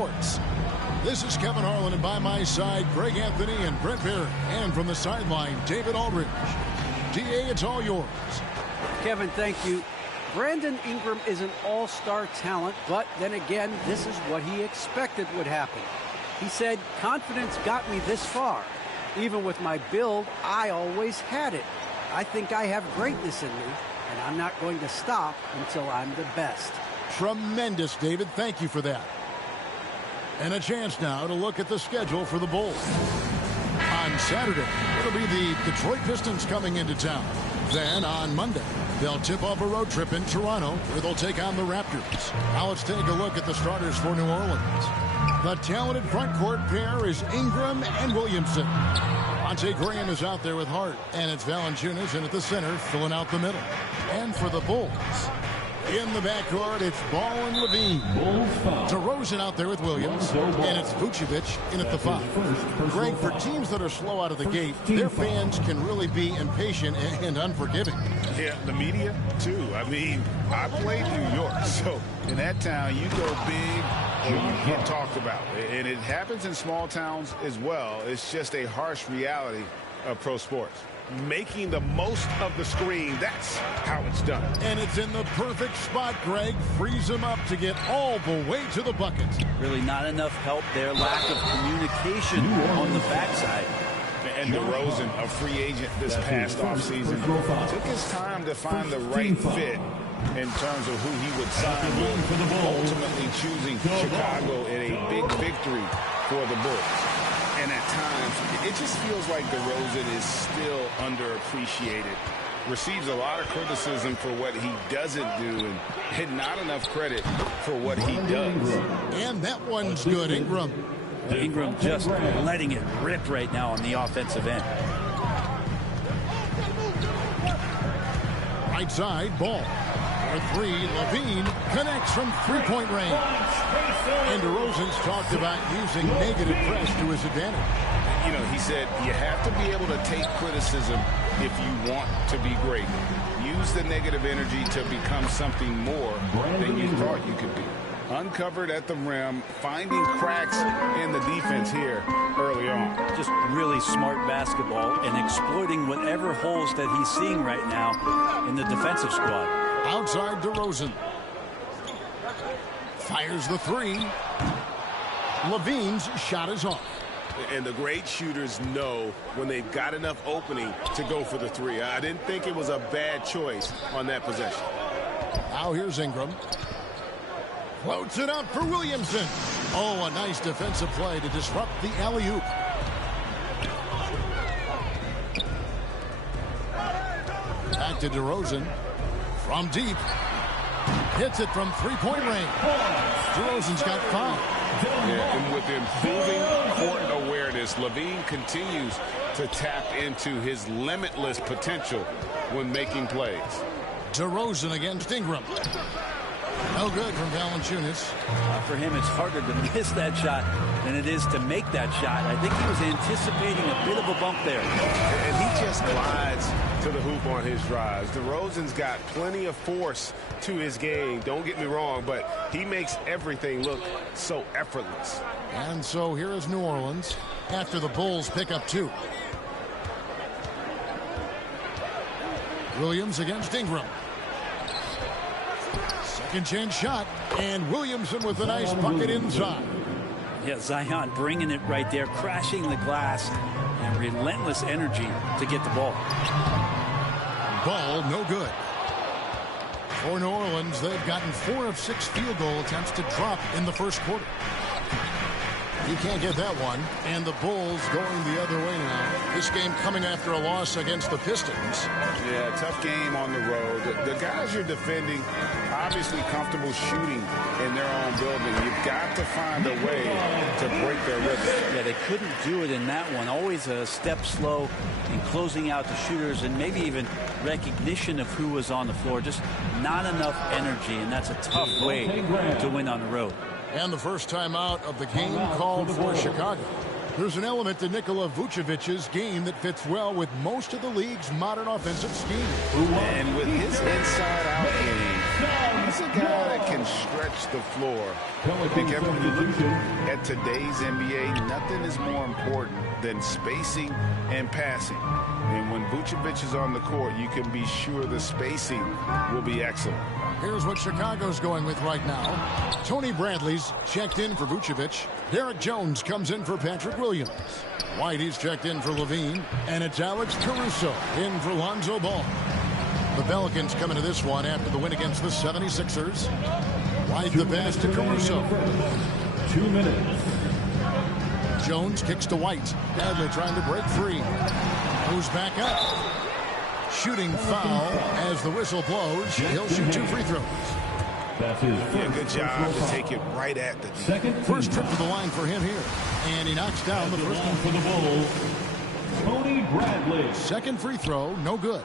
Sports. This is Kevin Harlan, and by my side, Greg Anthony and Brent Barry. And from the sideline, David Aldridge. DA, it's all yours. Kevin, thank you. Brandon Ingram is an all-star talent, but then again, this is what he expected would happen. He said, confidence got me this far. Even with my build, I always had it. I think I have greatness in me, and I'm not going to stop until I'm the best. Tremendous, David. Thank you for that. And a chance now to look at the schedule for the Bulls. On Saturday, it'll be the Detroit Pistons coming into town. Then on Monday, they'll tip off a road trip in Toronto where they'll take on the Raptors. Now let's take a look at the starters for New Orleans. The talented front court pair is Ingram and Williamson. Monte Graham is out there with Hart, and it's Valanciunas in at the center, filling out the middle. And for the Bulls, in the backcourt, it's Ball and Levine. DeRozan out there with Williams, and it's Vucevic in at the 5. Greg, for teams that are slow out of the gate, their fans can really be impatient and unforgiving. Yeah, the media, too. I mean, I played New York, so in that town, you go big or you get talked about. And it happens in small towns as well. It's just a harsh reality of pro sports. Making the most of the screen, that's how it's done. And it's in the perfect spot, Greg. Frees him up to get all the way to the bucket. Really not enough help there. Lack of communication on the backside. And DeRozan, a free agent this past offseason, took his time to find the right fit in terms of who he would sign with, ultimately choosing Chicago in a big victory for the Bulls. And at times, it just feels like DeRozan is still underappreciated. Receives a lot of criticism for what he doesn't do and not enough credit for what he does. And that one's good, Ingram. Ingram just letting it rip right now on the offensive end. Right side, Ball. For 3, Levine connects from three-point range. And DeRozan's talked about using negative press to his advantage. You know, he said you have to be able to take criticism if you want to be great. Use the negative energy to become something more than you thought you could be. Uncovered at the rim, finding cracks in the defense here early on. Just really smart basketball and exploiting whatever holes that he's seeing right now in the defensive squad. Outside DeRozan. Fires the 3. Levine's shot is off. And the great shooters know when they've got enough opening to go for the 3. I didn't think it was a bad choice on that possession. Now here's Ingram. Floats it up for Williamson. Oh, a nice defensive play to disrupt the alley-oop. Back to DeRozan. From deep. Hits it from three-point range. DeRozan's got fouled. Yeah, and with improving court awareness, Levine continues to tap into his limitless potential when making plays. DeRozan against Ingram. No good from Valanciunas. For him, it's harder to miss that shot than it is to make that shot. I think he was anticipating a bit of a bump there. And he just glides to the hoop on his drives. DeRozan's got plenty of force to his game, don't get me wrong, but he makes everything look so effortless. And so here is New Orleans after the Bulls pick up 2. Williams against Ingram. Second chance shot, and Williamson with a nice bucket inside. Yeah, Zion bringing it right there, crashing the glass, and relentless energy to get the ball. Ball no good. For New Orleans, they've gotten 4 of 6 field goal attempts to drop in the first quarter. He can't get that one, and the Bulls going the other way now. This game coming after a loss against the Pistons. Yeah, tough game on the road. The guys you're defending, obviously comfortable shooting in their own building. You've got to find a way to break their rhythm. Yeah, they couldn't do it in that one. Always a step slow in closing out the shooters and maybe even recognition of who was on the floor. Just not enough energy, and that's a tough way to win on the road. And the first time out of the game called for Chicago. There's an element to Nikola Vucevic's game that fits well with most of the league's modern offensive scheme. And with his inside-out game, He's a guy that can stretch the floor. I think when you look at today's NBA, nothing is more important than spacing and passing. And when Vucevic is on the court, you can be sure the spacing will be excellent. Here's what Chicago's going with right now. Tony Bradley's checked in for Vucevic. Derek Jones comes in for Patrick Williams. Whitey's checked in for Levine. And it's Alex Caruso in for Lonzo Ball. The Pelicans come into this one after the win against the 76ers. White the pass to Caruso. 2 minutes. Jones kicks to White. Bradley trying to break free. Moves back up. Shooting foul as the whistle blows. He'll shoot 2 free throws. That's his first Good job to take it right at the second First trip to the line for him here. And he knocks down the first one for the Bulls. Tony Bradley. Second free throw, no good.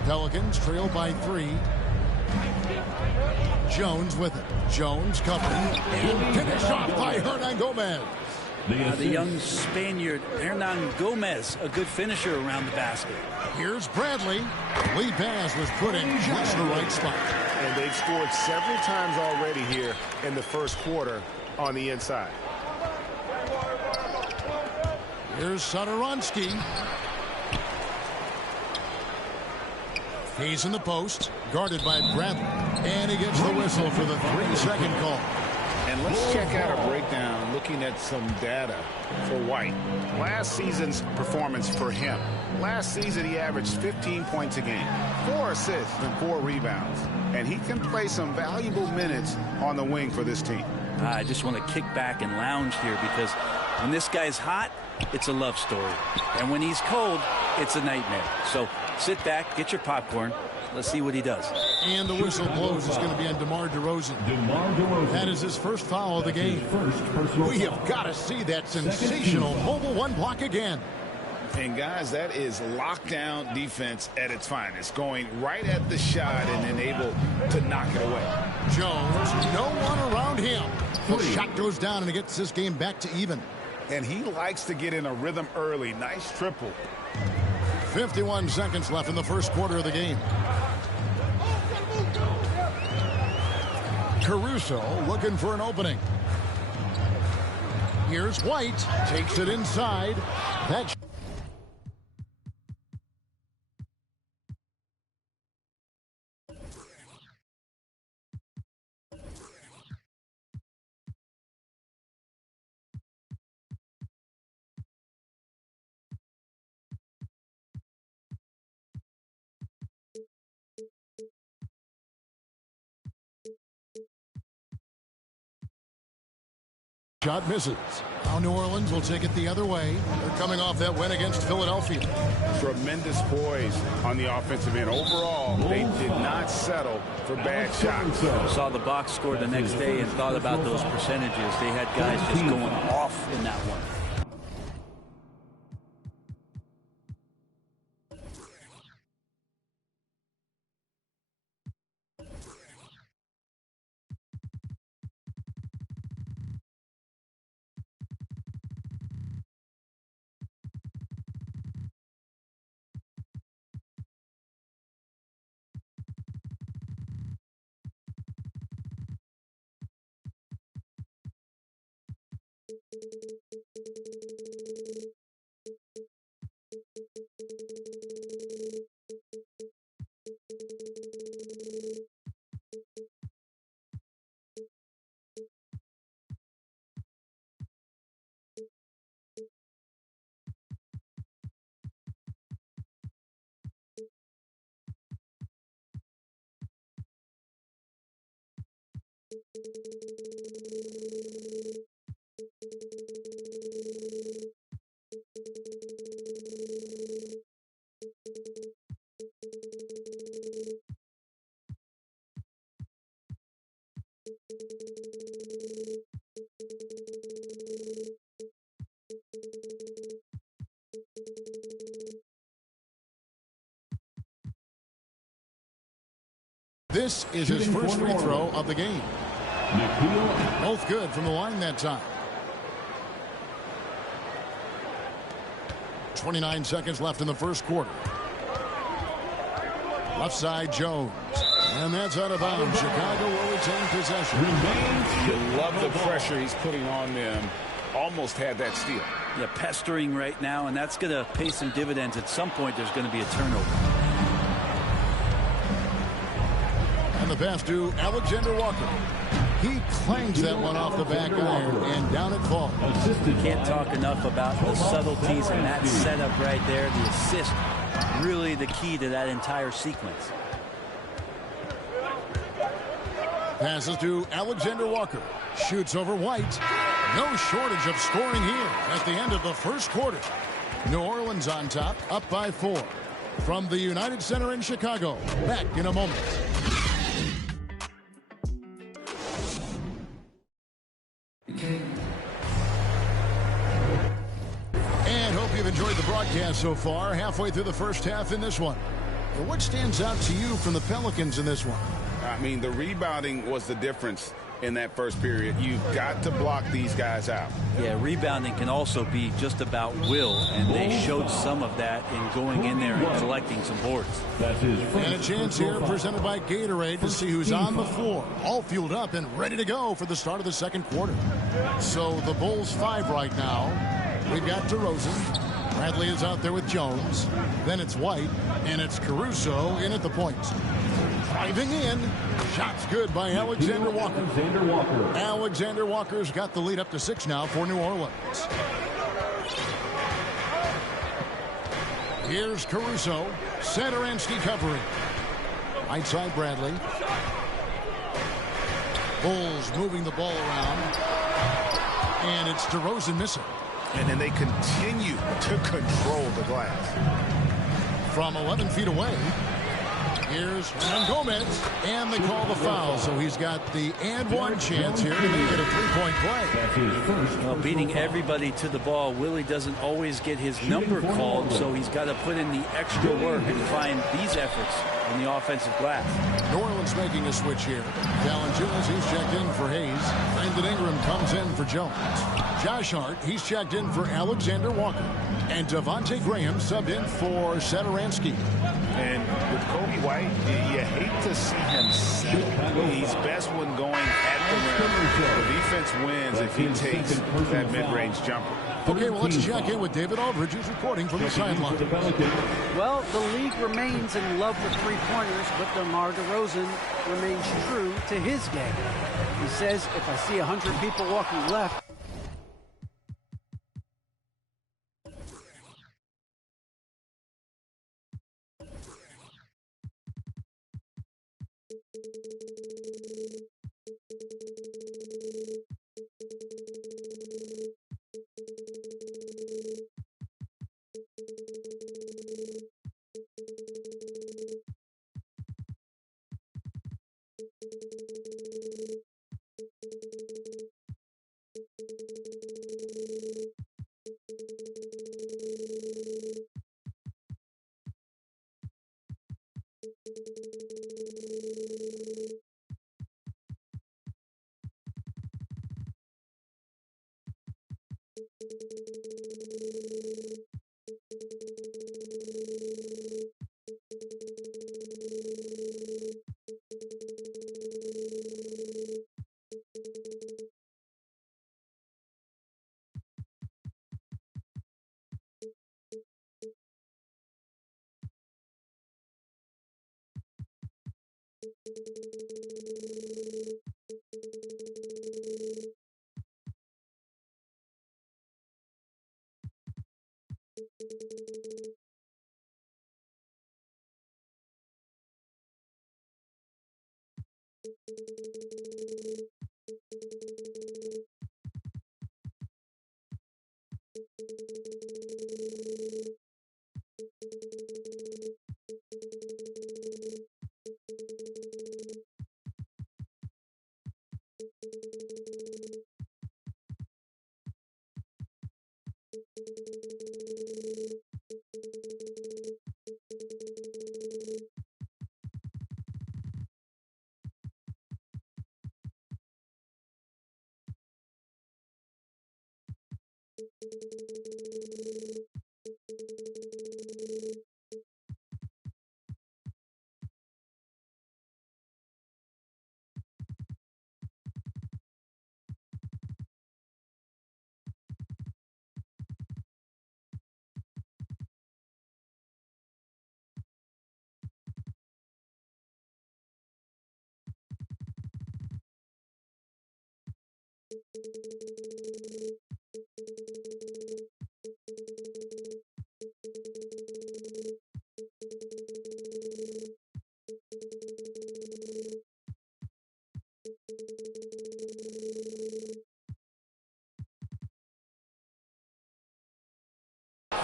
Pelicans trail by 3. Jones with it. Jones covering. And finished off by Hernan Gomez. The young Spaniard Hernan Gomez, a good finisher around the basket. Here's Bradley. Lead pass was put in just the right spot. And they've scored several times already here in the first quarter on the inside. Here's Satoransky. He's in the post, guarded by Bradley. And he gets the whistle for the 3-second call. And let's check out a breakdown looking at some data for White. Last season's performance for him. Last season, he averaged 15 points a game, 4 assists and 4 rebounds. And he can play some valuable minutes on the wing for this team. I just want to kick back and lounge here because when this guy's hot, it's a love story. And when he's cold, it's a nightmare. So sit back, get your popcorn. Let's see what he does. And the whistle blows is going to be on DeMar DeRozan. That is his first foul of the game. We have got to see that sensational mobile 1 block again. And guys, that is lockdown defense at its finest, going right at the shot and then able to knock it away. Jones, no one around him. The shot goes down and it gets this game back to even. And he likes to get in a rhythm early. Nice triple. 51 seconds left in the first quarter of the game. Caruso looking for an opening. Here's White. Takes it inside. That shot misses. Now New Orleans will take it the other way. They're coming off that win against Philadelphia. Tremendous poise on the offensive end. Overall, they did not settle for bad shots. Saw the box score the next day and thought about those percentages. They had guys just going off in that one. This is his first free throw of the game. Both good from the line that time. 29 seconds left in the first quarter. Left side Jones. And that's out of bounds. Chicago will retain possession. You love the pressure he's putting on them. Almost had that steal. Yeah, pestering right now, and that's going to pay some dividends. At some point, there's going to be a turnover. And the pass to Alexander Walker. He clangs that one off the back iron, and down it falls. Can't talk enough about the subtleties in that setup right there. The assist, really the key to that entire sequence. Passes to Alexander Walker. Shoots over White. No shortage of scoring here at the end of the first quarter. New Orleans on top, up by 4. From the United Center in Chicago. Back in a moment. And hope you've enjoyed the broadcast so far. Halfway through the first half in this one. What stands out to you from the Pelicans in this one? I mean, the rebounding was the difference in that first period. You've got to block these guys out. Yeah, rebounding can also be just about will, and they showed some of that in going in there and collecting some boards. And a chance here presented by Gatorade to see who's on the floor, all fueled up and ready to go for the start of the second quarter. So the Bulls 5 right now. We've got DeRozan. Bradley is out there with Jones. Then it's White, and it's Caruso in at the point. Driving in. Shots good by Alexander Walker. Alexander Walker's got the lead up to 6 now for New Orleans. Here's Caruso. Satoransky covering. Right side Bradley. Bulls moving the ball around. And it's DeRozan missing. And then they continue to control the glass. From 11 feet away, here's Hernan Gomez, and they call the foul. So he's got the and one chance here to make it a three-point play. Well, beating everybody to the ball, Willie doesn't always get his number called, so he's got to put in the extra work and find these efforts in the offensive glass. New Orleans making a switch here. Valanciunas, he's checked in for Hayes. Brandon Ingram comes in for Jones. Josh Hart, he's checked in for Alexander Walker. And Devontae Graham subbed in for Satoransky. And with Kobe White, you hate to see him settle. He's best when going at the rim. The defense wins if he takes that mid-range jumper. Okay, well, let's check in with David Aldridge, who's reporting from the sideline. Well, the league remains in love with three-pointers, but DeMar DeRozan remains true to his game. He says, if I see 100 people walking left,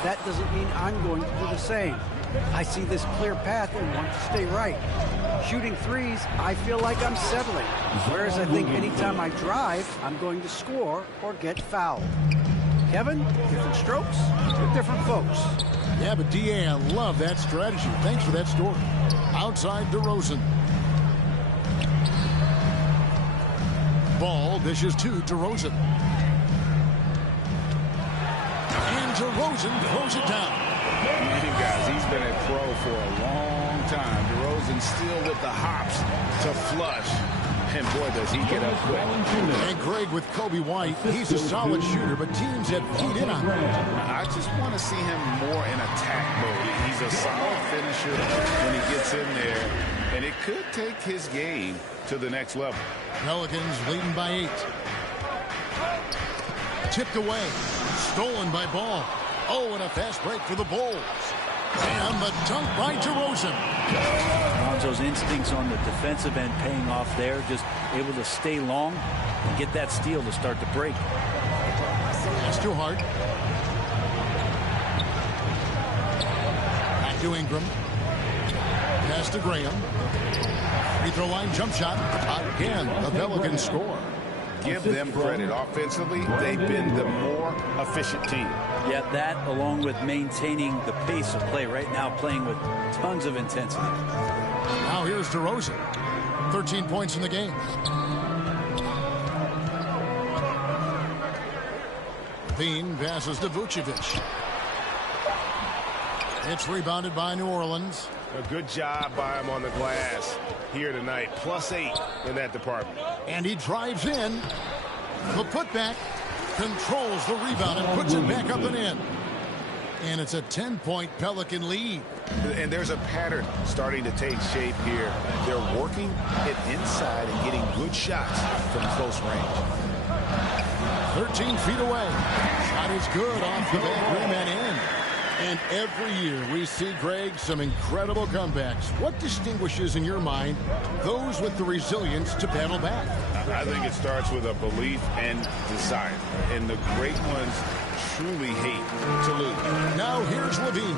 That doesn't mean I'm going to do the same. I see this clear path and want to stay right. Shooting threes, I feel like I'm settling. Whereas I think anytime I drive, I'm going to score or get fouled. Kevin, different strokes for different folks. Yeah, but D.A., I love that strategy. Thanks for that story. Outside DeRozan. Ball dishes to DeRozan. And DeRozan throws it down. Man, guys, he's been a pro for a long time. DeRozan still with the hops to flush. And boy, does he get up quick. And Greg with Kobe White, he's a solid shooter, but teams have keyed in on him. I just want to see him more in attack mode. He's a solid finisher when he gets in there, and it could take his game to the next level. Pelicans leading by 8. Tipped away. Stolen by Ball. Oh, and a fast break for the Bulls. And the dunk by DeRozan. Lonzo's instincts on the defensive end paying off there. Just able to stay long and get that steal to start the break. That's too hard. Back to Ingram. Pass to Graham. Free throw line jump shot. Again, the Pelicans score. Give them credit. Offensively, they've been the more efficient team. Yeah, that along with maintaining the pace of play right now, playing with tons of intensity. Now here's DeRozan. 13 points in the game. Bean passes to Vucevic. It's rebounded by New Orleans. A good job by him on the glass here tonight. +8 in that department. And he drives in. The putback controls the rebound and puts it back up and in. And it's a 10-point Pelican lead. And there's a pattern starting to take shape here. They're working it inside and getting good shots from close range. 13 feet away. Shot is good off the back rim and in. And every year we see, Greg, some incredible comebacks. What distinguishes, in your mind, those with the resilience to battle back? I think it starts with a belief and desire. And the great ones truly hate to lose. Now here's Levine.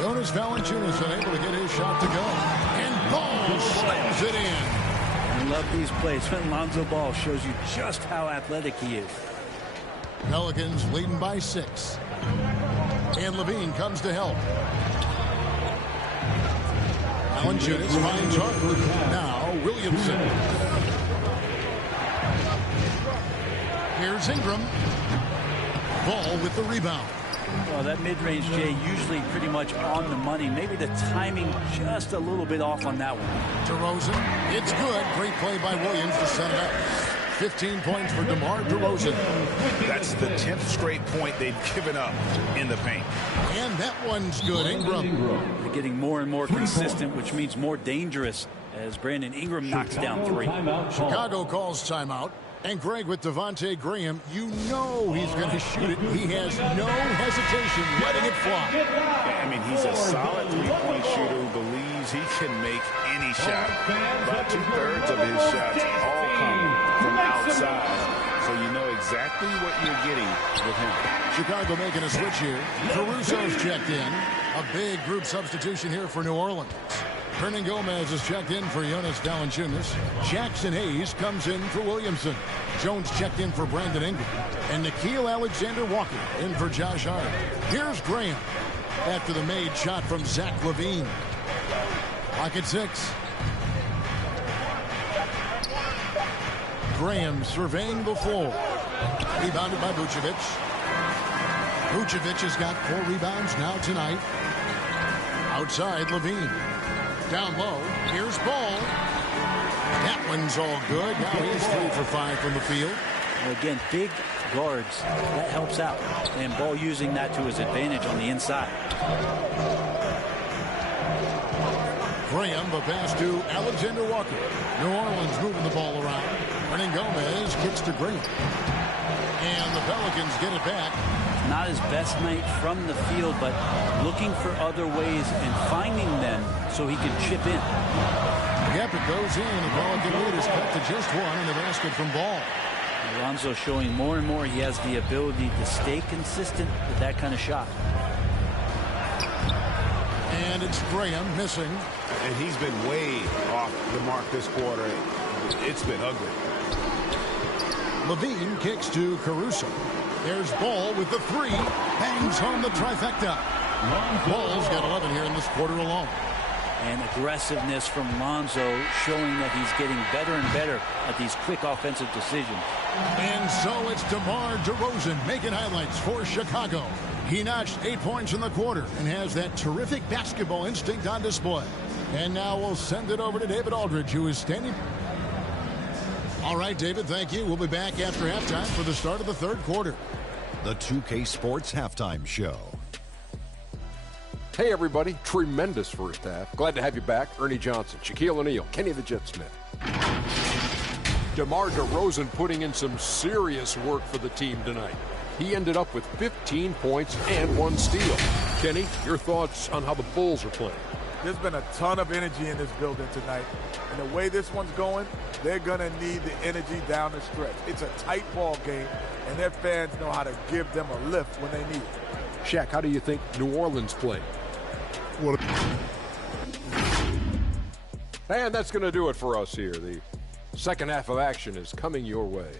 Jonas Valanciunas unable to get his shot to go. And Ball slams it in. I love these plays. Lonzo Ball shows you just how athletic he is. Pelicans leading by 6. And Levine comes to help. Valanciunas finds Harper. Now Williamson. Here's Ingram. Ball with the rebound. Well, that mid-range, Jay, usually pretty much on the money. Maybe the timing just a little bit off on that one. DeRozan. It's good. Great play by Williams to set it up. 15 points for DeMar DeRozan. That's the 10th straight point they've given up in the paint. And that one's good. Ingram. They're getting more and more consistent, which means more dangerous as Brandon Ingram knocks down 3. Chicago calls timeout. And Greg, with Devontae Graham, you know he's going to shoot it. He has no hesitation letting it fly. I mean, he's a solid three-point shooter who believes he can make any shot. About 2/3 of his shots all come from outside. So you know exactly what you're getting with him. Chicago making a switch here. Caruso's checked in. A big group substitution here for New Orleans. Hernan Gomez is checked in for Jonas Valanciunas. Jackson Hayes comes in for Williamson. Jones checked in for Brandon Ingram. And Nickeil Alexander-Walker in for Josh Hart. Here's Graham after the made shot from Zach LaVine. Pocket 6. Graham surveying the floor. Rebounded by Vucevic. Vucevic has got 4 rebounds now tonight. Outside LaVine. Down low, here's Ball. That one's all good. Now he's 3 for 5 from the field. And again, big guards, that helps out. And Ball using that to his advantage on the inside. Graham, the pass to Alexander Walker. New Orleans moving the ball around. Gomez kicks to Green. And the Pelicans get it back. Not his best night from the field, but looking for other ways and finding them so he can chip in. Yep, it goes in. The Pelican lead is cut to just one in the basket from Ball. Lonzo showing more and more he has the ability to stay consistent with that kind of shot. And it's Graham missing. And he's been way off the mark this quarter. It's been ugly. Levine kicks to Caruso. There's Ball with the three. Bangs home the trifecta. Ball's got 11 here in this quarter alone. And aggressiveness from Lonzo showing that he's getting better and better at these quick offensive decisions. And so it's DeMar DeRozan making highlights for Chicago. He notched 8 points in the quarter and has that terrific basketball instinct on display. And now we'll send it over to David Aldridge, who is standing. All right, David, thank you. We'll be back after halftime for the start of the third quarter. The 2K Sports Halftime Show. Hey, everybody. Tremendous first half. Glad to have you back. Ernie Johnson, Shaquille O'Neal, Kenny the Jet Smith. DeMar DeRozan putting in some serious work for the team tonight. He ended up with 15 points and 1 steal. Kenny, your thoughts on how the Bulls are playing? There's been a ton of energy in this building tonight. And the way this one's going, they're going to need the energy down the stretch. It's a tight ball game, and their fans know how to give them a lift when they need it. Shaq, how do you think New Orleans played? And that's going to do it for us here. The second half of action is coming your way.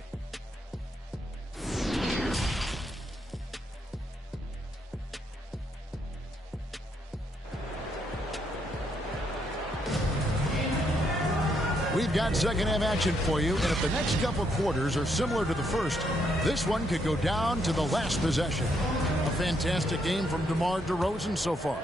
We've got second half action for you, and if the next couple quarters are similar to the first, this one could go down to the last possession. A fantastic game from DeMar DeRozan so far.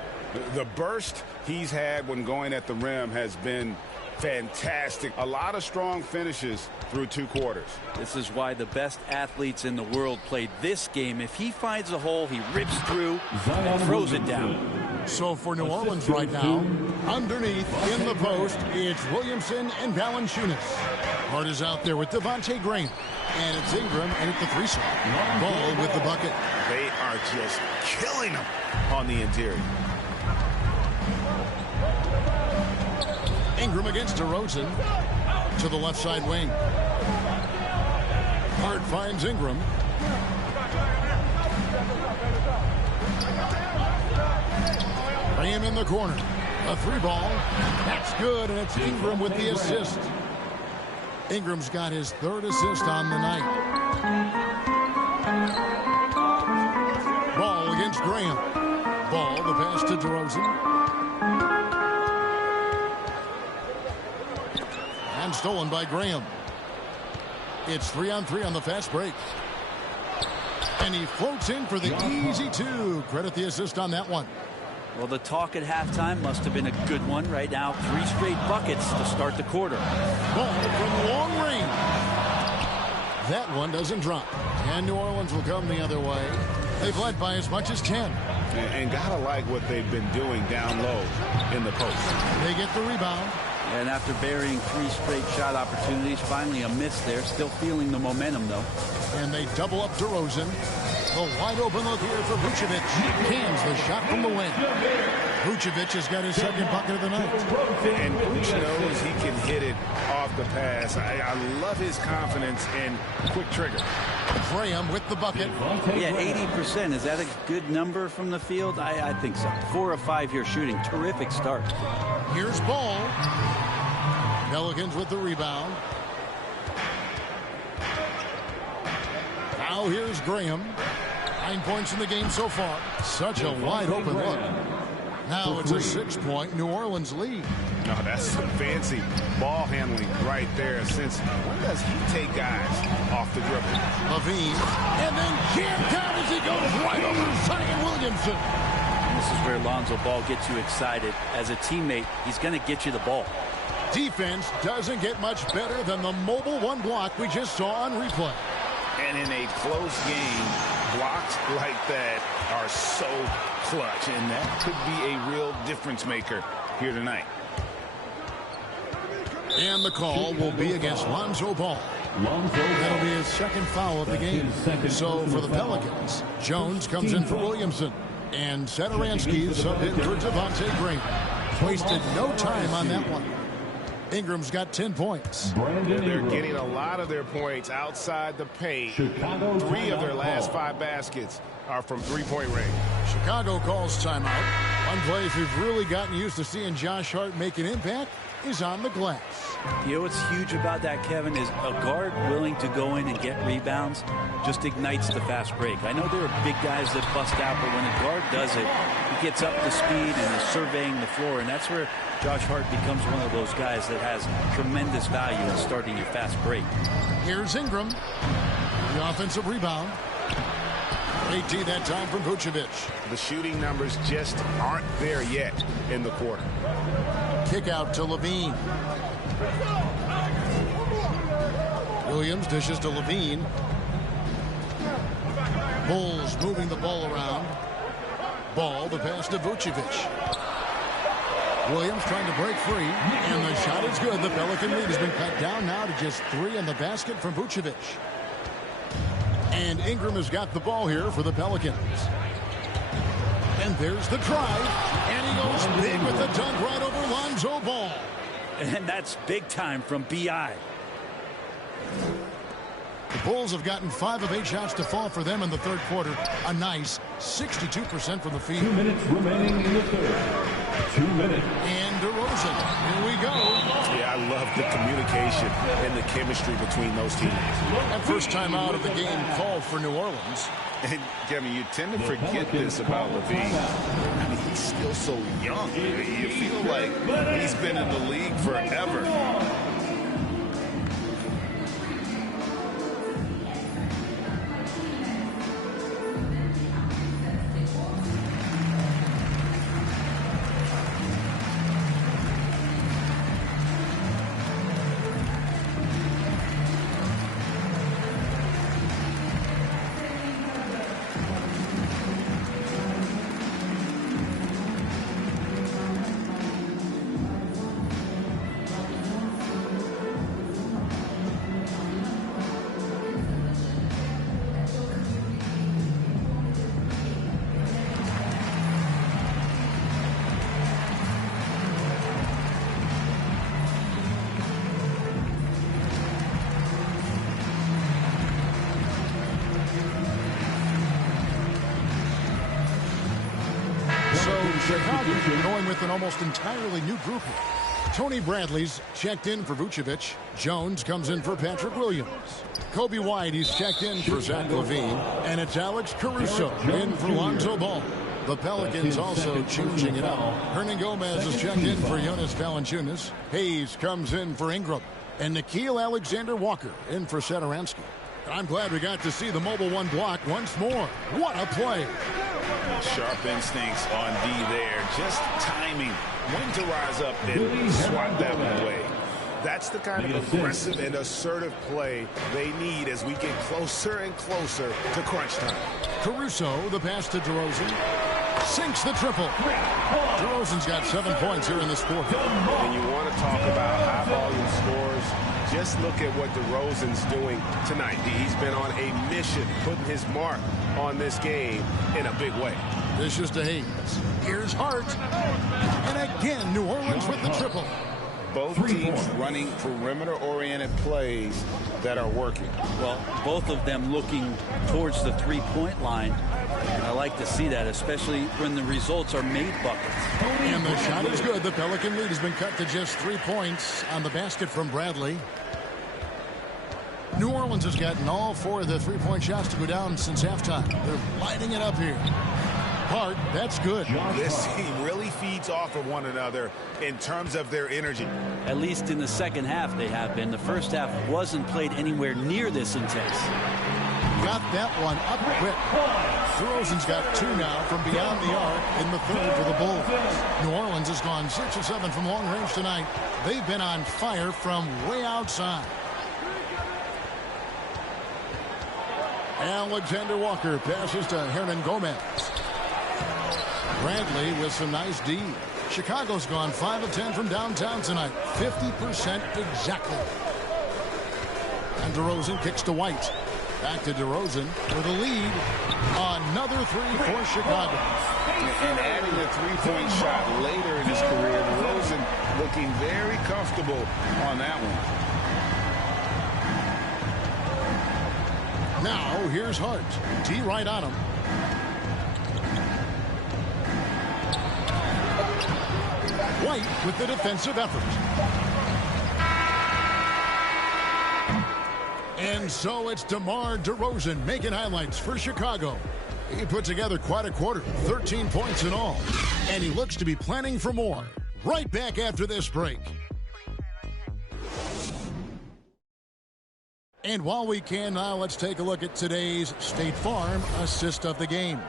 The burst he's had when going at the rim has been fantastic. A lot of strong finishes through 2 quarters. This is why the best athletes in the world play this game. If he finds a hole, he rips through and throws it down. So for New Orleans right now, underneath in the post, it's Williamson and Valanciunas. Hart is out there with Devontae Green. And it's Ingram and at the 3 slot. Ball with the bucket. They are just killing them on the interior. Ingram against DeRozan to the left side wing. Hart finds Ingram. Graham in the corner. A 3 ball. That's good, and it's Ingram with the assist. Ingram's got his 3rd assist on the night. Ball against Graham. Ball, the pass to DeRozan. And stolen by Graham. It's 3-on-3 on the fast break. And he floats in for the easy 2. Credit the assist on that one. Well, the talk at halftime must have been a good one. Right now, 3 straight buckets to start the quarter. Ball from long range. That one doesn't drop. And New Orleans will come the other way. They've led by as much as 10. And gotta like what they've been doing down low in the post. They get the rebound. And after burying 3 straight shot opportunities, finally a miss there. Still feeling the momentum, though. And they double up DeRozan. The wide open look here for Vucevic. Cans the shot from the wing. Vucevic has got his 2nd bucket of the night. And Vuce knows he can hit it off the pass. I love his confidence in quick trigger. Graham with the bucket. Yeah, 80%. Is that a good number from the field? I think so. 4 of 5 here shooting. Terrific start. Here's Ball. Pelicans with the rebound. Now here's Graham. 9 points in the game so far. Such a wide open look. Now it's a 6-point New Orleans lead. No, that's some fancy ball handling right there. Since when does he take guys off the dribble? Levine. And then jammed down as he goes right over Zion Williamson. This is where Lonzo Ball gets you excited. As a teammate, he's going to get you the ball. Defense doesn't get much better than the mobile 1 block we just saw on replay. And in a close game, blocks like that are so clutch, and that could be a real difference maker here tonight. And the call will be against Lonzo Ball. That'll be his second foul of the game. So for the Pelicans, Jones comes in for Williamson. And Satoransky is subbed in for Devontae Green. Wasted no time on that one. Ingram's got 10 points. They're getting a lot of their points outside the paint. 3 of their last 5 baskets are from three-point range. Chicago calls timeout. One place we've really gotten used to seeing Josh Hart make an impact is on the glass. You know what's huge about that, Kevin, is a guard willing to go in and get rebounds just ignites the fast break. I know there are big guys that bust out, but when a guard does it, he gets up to speed and is surveying the floor, and that's where Josh Hart becomes one of those guys that has tremendous value in starting your fast break. Here's Ingram. The offensive rebound. 18 that time from Vucevic. The shooting numbers just aren't there yet in the quarter. Kick out to Levine. Williams dishes to Levine. Bulls moving the ball around. Ball, the pass to Vucevic. Williams trying to break free, and the shot is good. The Pelican lead has been cut down now to just 3 in the basket from Vucevic. And Ingram has got the ball here for the Pelicans. And there's the drive, and he goes big with the dunk right over Lonzo Ball. And that's big time from B.I. The Bulls have gotten 5 of 8 shots to fall for them in the third quarter. A nice 62% from the field. 2 minutes remaining in the third. 2 minutes. And DeRozan. Here we go. Yeah, I love the communication and the chemistry between those teammates. That first time out of the game called for New Orleans. And, Kevin, you tend to forget this about Levine. I mean, he's still so young. You feel like he's been in the league forever. Chicago going with an almost entirely new group here. Tony Bradley's checked in for Vucevic. Jones comes in for Patrick Williams. Kobe White, he's checked in for Zach LaVine. And it's Alex Caruso in for Lonzo Ball. The Pelicans also changing it up. Hernan Gomez is checked in for Jonas Valanciunas. Hayes comes in for Ingram. And Nickeil Alexander-Walker in for Satoransky. I'm glad we got to see the mobile one block once more. What a play. Sharp instincts on D there. Just timing when to rise up and swat that one away. That's the kind of aggressive and assertive play they need as we get closer and closer to crunch time. Caruso, the pass to DeRozan. Sinks the triple. DeRozan's got 7 points here in this quarter. And you want to talk about high-volume scores, just look at what DeRozan's doing tonight. He's been on a mission, putting his mark on this game in a big way. This is to Hayes. Here's Hart. And again, New Orleans with the triple. Both teams running perimeter-oriented plays that are working. Well, both of them looking towards the three-point line. And I like to see that, especially when the results are made buckets. And the shot is good. The Pelican lead has been cut to just 3 points on the basket from Bradley. New Orleans has gotten all 4 of the three-point shots to go down since halftime. They're lighting it up here. Hart, that's good. This team really feeds off of one another in terms of their energy. At least in the second half they have been. The first half wasn't played anywhere near this intense. Got that one up quick. DeRozan's got 2 now from beyond the arc in the third for the Bulls. New Orleans has gone 6 of 7 from long range tonight. They've been on fire from way outside. Alexander Walker passes to Hernan Gomez. Bradley with some nice D. Chicago's gone 5 of 10 from downtown tonight. 50% exactly. A DeRozan kicks to White. Back to DeRozan with a lead. Another three for Chicago. And adding a three-point shot later in his career, DeRozan looking very comfortable on that one. Now, here's Hart. D right on him. White with the defensive effort. And so it's DeMar DeRozan making highlights for Chicago. He put together quite a quarter, 13 points in all. And he looks to be planning for more. Right back after this break. And while we can now, let's take a look at today's State Farm assist of the game.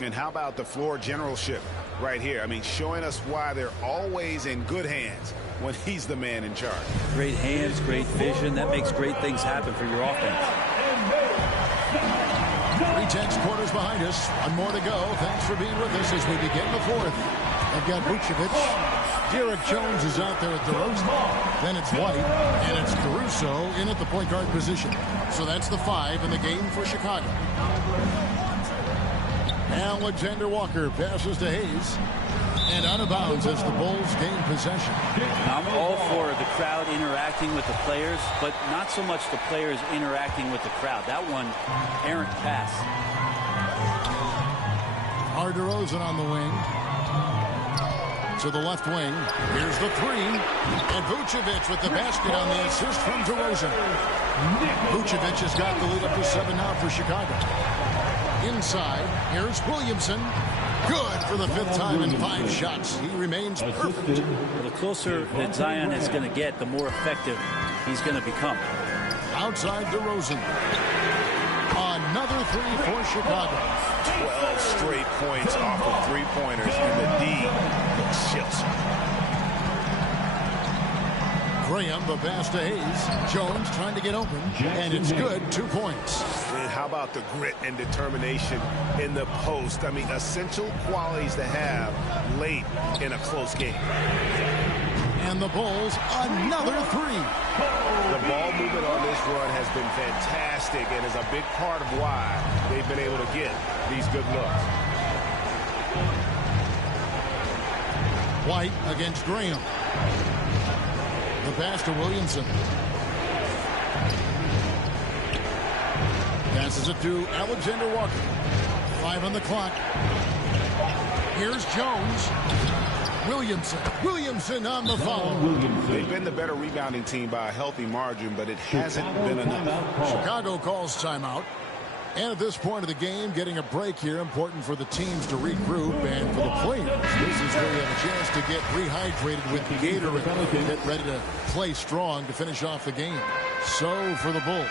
And how about the floor generalship right here? I mean, showing us why they're always in good hands when he's the man in charge. Great hands, great vision. That makes great things happen for your offense. 3/10 quarters behind us. One more to go. Thanks for being with us as we begin the fourth. They've got Vucevic. Derek Jones is out there at DeRozan. Then it's White, and it's Caruso in at the point guard position. So that's the 5 in the game for Chicago. Alexander Walker passes to Hayes. And out of bounds as the Bulls gain possession. I'm all for the crowd interacting with the players, but not so much the players interacting with the crowd. That one, errant pass. DeRozan on the wing. To the left wing. Here's the 3. And Vucevic with the basket on the assist from DeRozan. Vucevic has got the lead up to 7 now for Chicago. Inside, here's Williamson. Good for the 5th time in 5 shots. He remains perfect. The closer that Zion is going to get, the more effective he's going to become. Outside DeRozan. Another 3 for Chicago. 12 straight points off of three-pointers, and the D looks chill. Graham, the pass to Hayes. Jones trying to get open, and it's good. 2 points. And how about the grit and determination in the post? I mean, essential qualities to have late in a close game. And the Bulls, another 3. The ball movement on this run has been fantastic and is a big part of why they've been able to get these good looks. White against Graham. The pass to Williamson. Passes it to Alexander Walker. 5 on the clock. Here's Jones. Williamson on the foul. They've been the better rebounding team by a healthy margin, but it hasn't been enough. Chicago calls timeout. And at this point of the game, getting a break here, important for the teams to regroup and for the players. This is where you have a chance to get rehydrated with Gatorade, get ready to play strong to finish off the game. So for the Bulls,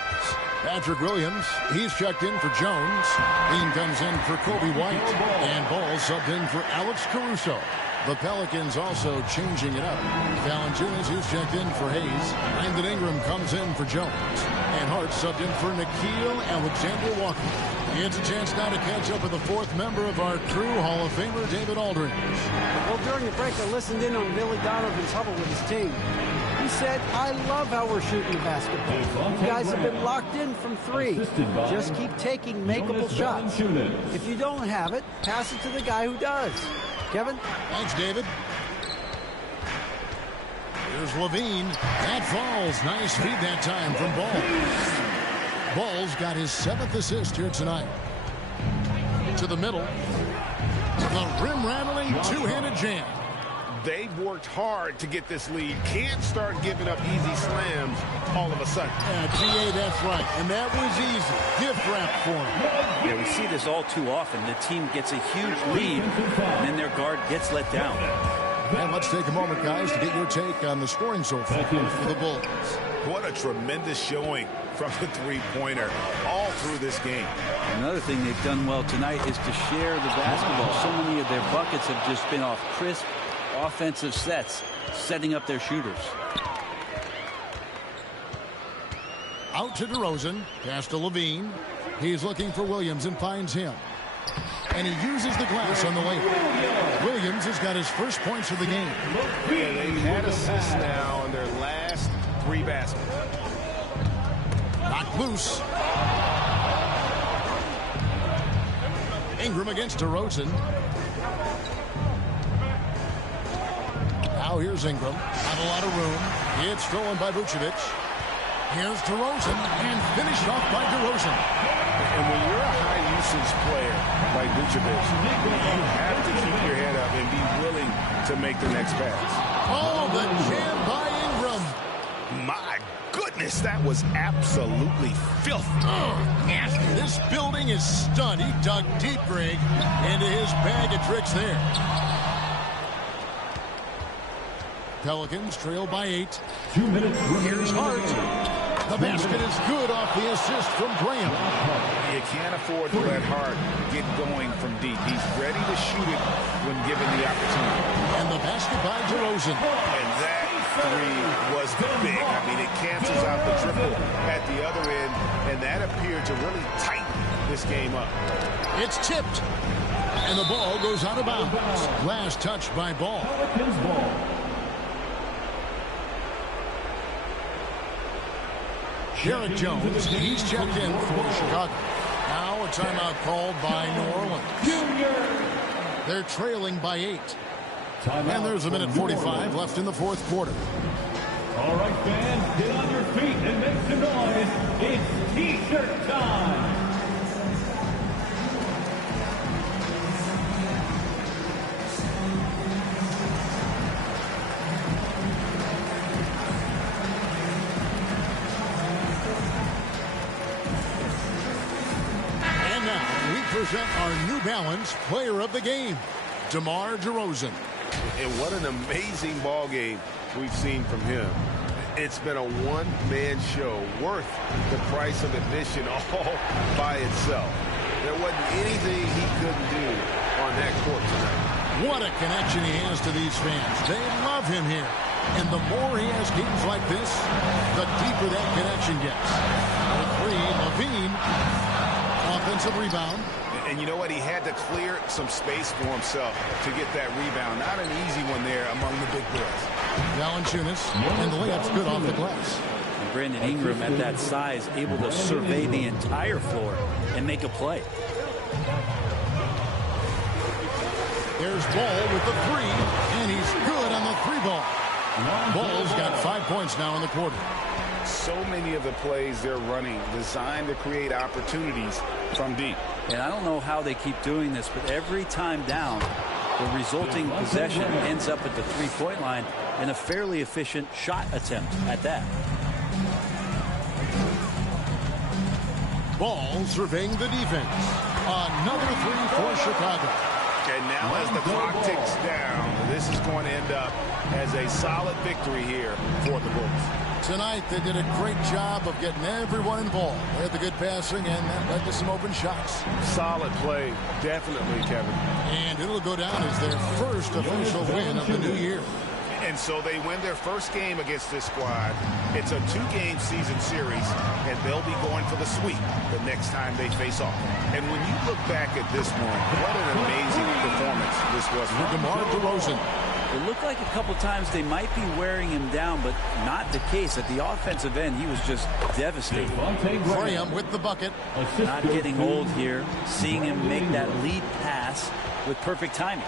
Patrick Williams, he's checked in for Jones. Bean comes in for Kobe White. And Ball subbed in for Alex Caruso. The Pelicans also changing it up. Valanciunas, he's checked in for Hayes. Brandon Ingram comes in for Jones. And Hart subbed in for Nickeil Alexander-Walker. It's a chance now to catch up with the 4th member of our crew, Hall of Famer David Aldridge. Well, during the break, I listened in on Billy Donovan's huddle with his team. He said, I love how we're shooting the basketball. You guys have been locked in from 3. Just keep taking makeable shots. If you don't have it, pass it to the guy who does. Kevin? Thanks, David. Here's Levine. That falls. Nice feed that time from Ball. Ball's got his 7th assist here tonight. To the middle. The rim-rattling two-handed jam. They've worked hard to get this lead. Can't start giving up easy slams all of a sudden. Yeah, T.A., that's right. And that was easy. Gift wrap for him. Yeah, we see this all too often. The team gets a huge lead, and then their guard gets let down. And let's take a moment, guys, to get your take on the scoring so far for the Bulls. What a tremendous showing from the three-pointer all through this game. Another thing they've done well tonight is to share the basketball. So many of their buckets have just been off crisp offensive sets, setting up their shooters. Out to DeRozan. Pass to Levine. He's looking for Williams and finds him. And he uses the glass on the layup. Williams has got his first points of the game. Yeah, they've had assists now on their last 3 baskets. Knocked loose. Ingram against DeRozan. Now here's Ingram. Not a lot of room. It's stolen by Vucevic. Here's DeRozan, and finished off by DeRozan. And when you're a high-usage player like Vucevic, you have to keep your head up and be willing to make the next pass. Oh, the jam by Ingram. My goodness, that was absolutely filthy. Oh, nasty. This building is stunned. He dug deep, Greg, into his bag of tricks there. Pelicans trail by 8. 2 minutes. Here's Hart. The basket is good off the assist from Graham. You can't afford to let Hart get going from deep. He's ready to shoot it when given the opportunity. And the basket by DeRozan. And that three was big. I mean, it cancels out the triple at the other end, and that appeared to really tighten this game up. It's tipped. And the ball goes out of bounds. Last touch by Ball. Pelicans ball. Derek Jones, he's checked in for Chicago. Now a timeout called by New Orleans. They're trailing by 8. And there's a minute 45 left in the fourth quarter. All right, fans, get on your feet and make some noise. It's T-shirt time. Present our New Balance player of the game, DeMar DeRozan. And what an amazing ball game we've seen from him. It's been a one-man show worth the price of admission all by itself. There wasn't anything he couldn't do on that court tonight. What a connection he has to these fans. They love him here. And the more he has games like this, the deeper that connection gets. The three, Levine, offensive rebound. And you know what? He had to clear some space for himself to get that rebound. Not an easy one there among the big boys. Valanciunas, and the layup's good off the glass. And Brandon Ingram at that size, able to survey the entire floor and make a play. There's Ball with the three, and he's good on the three ball. Ball's got 5 points now in the quarter. So many of the plays they're running designed to create opportunities from deep. And I don't know how they keep doing this, but every time down, the resulting possession ends up at the three-point line in a fairly efficient shot attempt at that. Ball surveying the defense. Another three for Chicago. And now as the clock ticks down, this is going to end up as a solid victory here for the Bulls. Tonight, they did a great job of getting everyone involved. They had the good passing, and that led to some open shots. Solid play, definitely, Kevin. And it'll go down as their first official win of the new year. And so they win their first game against this squad. It's a 2-game season series, and they'll be going for the sweep the next time they face off. And when you look back at this one, what an amazing performance this was for DeMar DeRozan. It looked like a couple times they might be wearing him down, but not the case. At the offensive end, he was just devastating. Graham with the bucket. Not getting old here. Seeing him make that lead pass with perfect timing.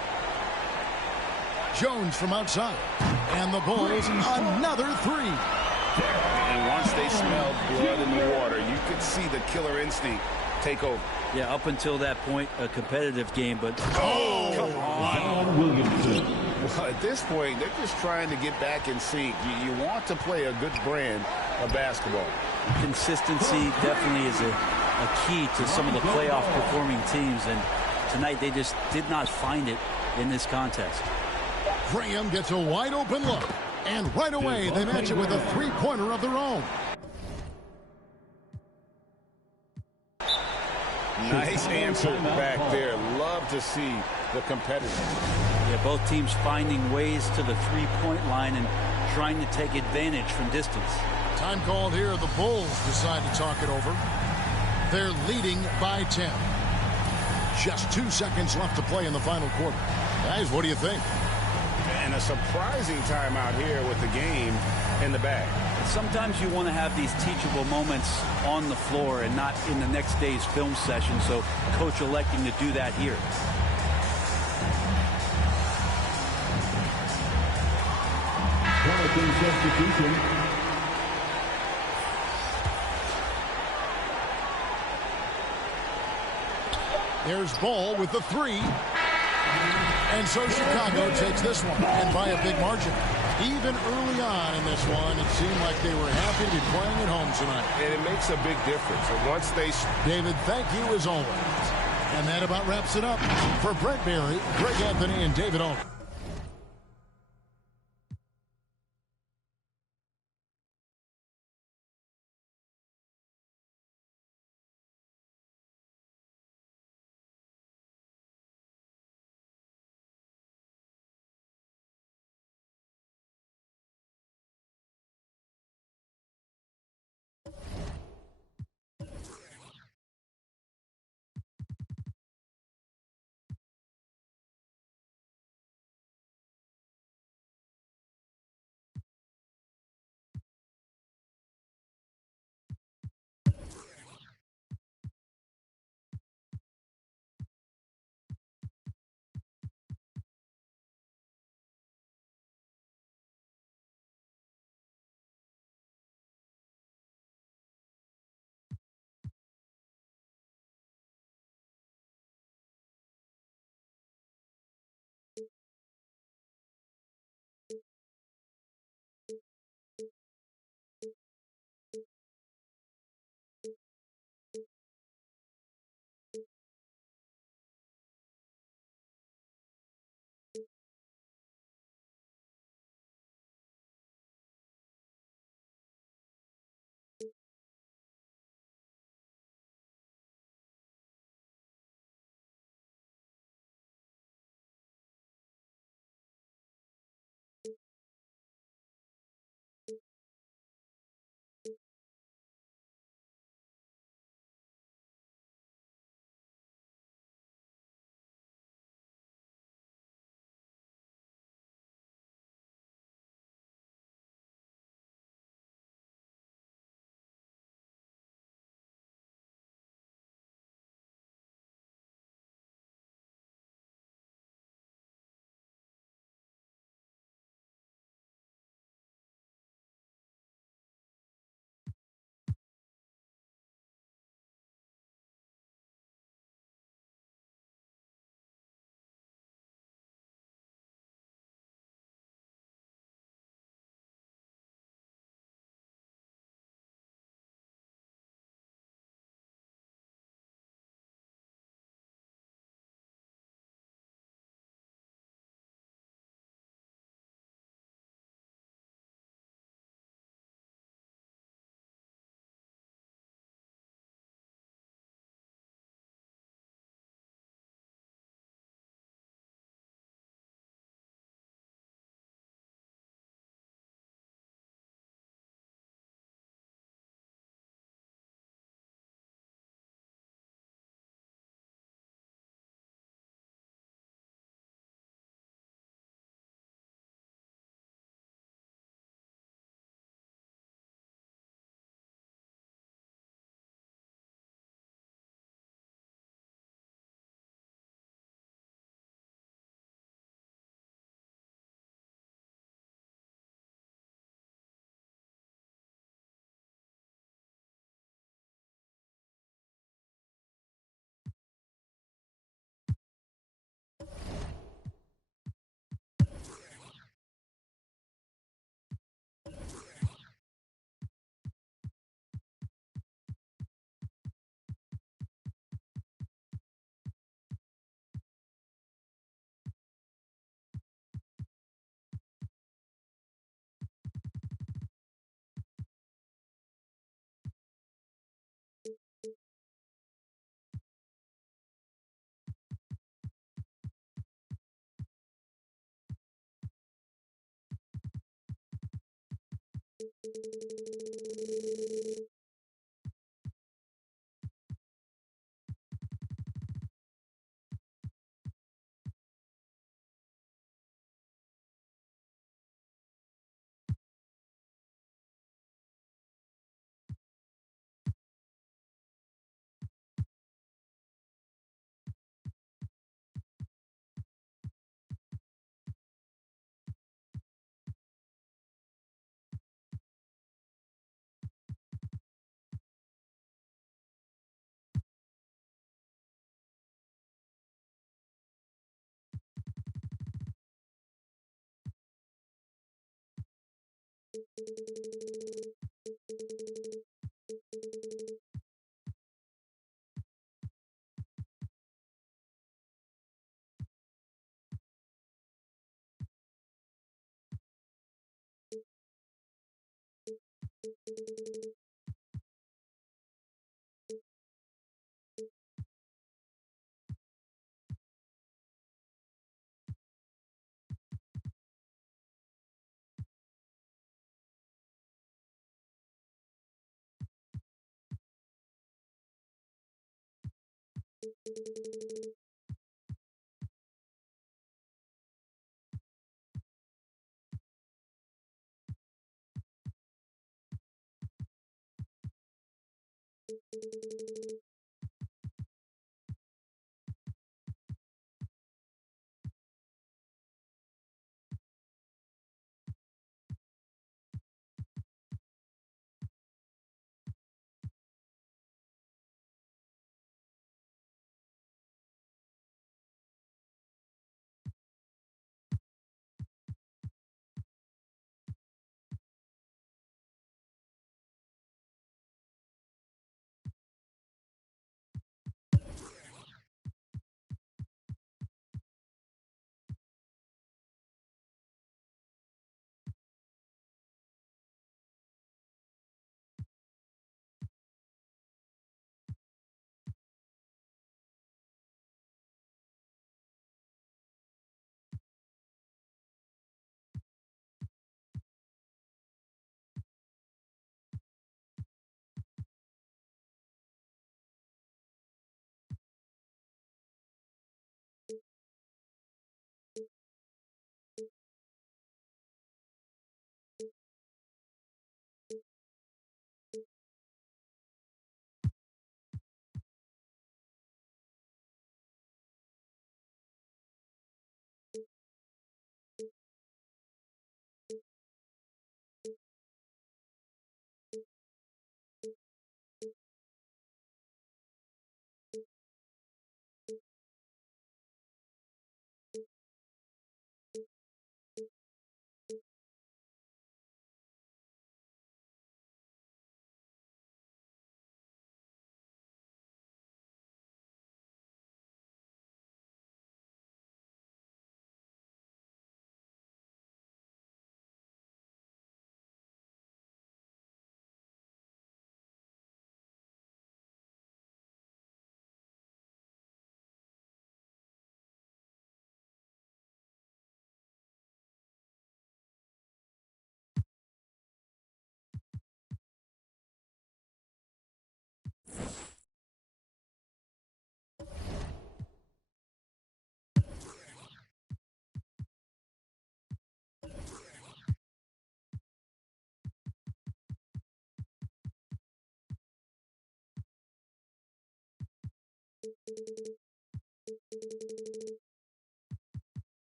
Jones from outside. And the Bulls, another three. And once they smelled blood in the water, you could see the killer instinct take over. Yeah, up until that point, a competitive game, but... Oh, come on. Williamson. Well, at this point, they're just trying to get back in sync. You want to play a good brand of basketball. Consistency definitely is a key to some of the playoff performing teams, and tonight they just did not find it in this contest. Graham gets a wide open look, and right away they match it with a three-pointer of their own. Nice answer back there. Love to see the competitors. Yeah, both teams finding ways to the three-point line and trying to take advantage from distance. Time called here. The Bulls decide to talk it over. They're leading by 10. Just 2 seconds left to play in the final quarter. Guys, what do you think? And a surprising timeout here with the game in the bag. Sometimes you want to have these teachable moments on the floor and not in the next day's film session, so coach electing to do that here. Pelicans substitution. There's Ball with the three. And so Chicago takes this one, and by a big margin. Even early on in this one, it seemed like they were happy to be playing at home tonight. And it makes a big difference. And once they... David, thank you as always. And that about wraps it up. For Brent Barry, Greg Anthony, and David Olney.